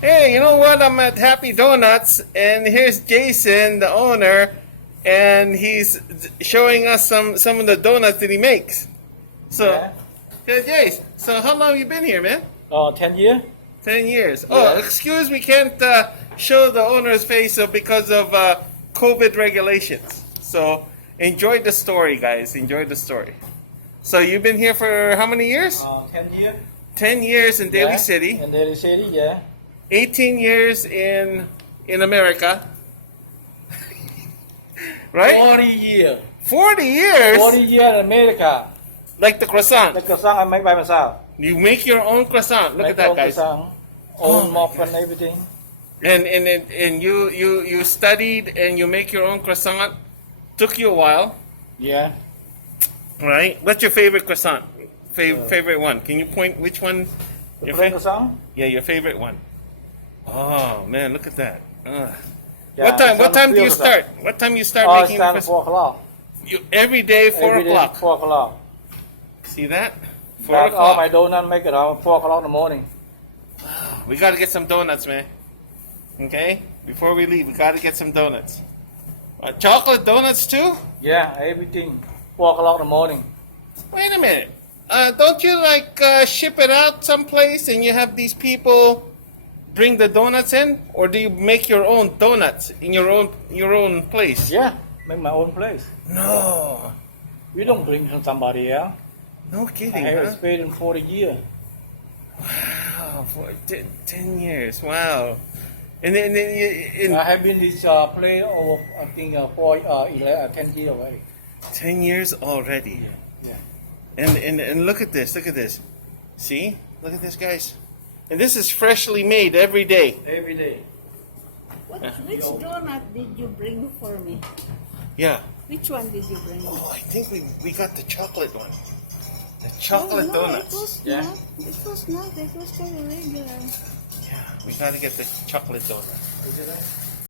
Hey, you know what? I'm at Happy Donuts, and here's Jason, the owner, and he's showing us some of the donuts that he makes. So, Yeah. hey, Jason. So, how long you been here, man? 10 years. 10 years. Yeah. Oh, excuse me, can't show the owner's face because of COVID regulations. So, enjoy the story, guys. Enjoy the story. So, you've been here for how many years? 10 years. 10 years in Daly City. In Daly City, yeah. 18 years in America. Right? 40 years. 40 years? 40 years in America. Like the croissant. The croissant I make by myself. You make your own croissant. Look Make at that, own guys. croissant, Oh own my muffin, everything. And you studied and you make your own croissant. Took you a while, Yeah. right? What's your favorite croissant? Favorite one? Can you point which one? The Your plain fa- croissant? yeah, your favorite one. Oh man, look at that. Yeah, What time? it's What on time the do you field start? What time you start Oh, it's making time croissant? 4 o'clock. You every day 4 Every day, o'clock. 4 o'clock. See that? 4 But all o'clock. my donuts make it around 4 o'clock in the morning. We gotta get some donuts, man. Okay? Before we leave, we gotta get some donuts. Chocolate donuts too? Yeah, everything. 4 o'clock in the morning. Wait a minute. Don't you ship it out someplace and you have these people bring the donuts in, or do you make your own donuts in your own place? Yeah, make my own place. No, We don't bring from somebody else. no I kidding, have huh? experience in 40 years. Wow, for 10 years. Wow. And then I have been this place over, I think, 10 years already. 10 years already. Yeah. And look at this. Look at this. See? Look at this, guys. And this is freshly made every day. Every day. Which donut did you bring for me? Yeah. Which one did you bring? Oh, I think we got the chocolate one. The chocolate no, donuts. It was Yeah. not. It was not. It was very regular. Yeah, we gotta get the chocolate donut.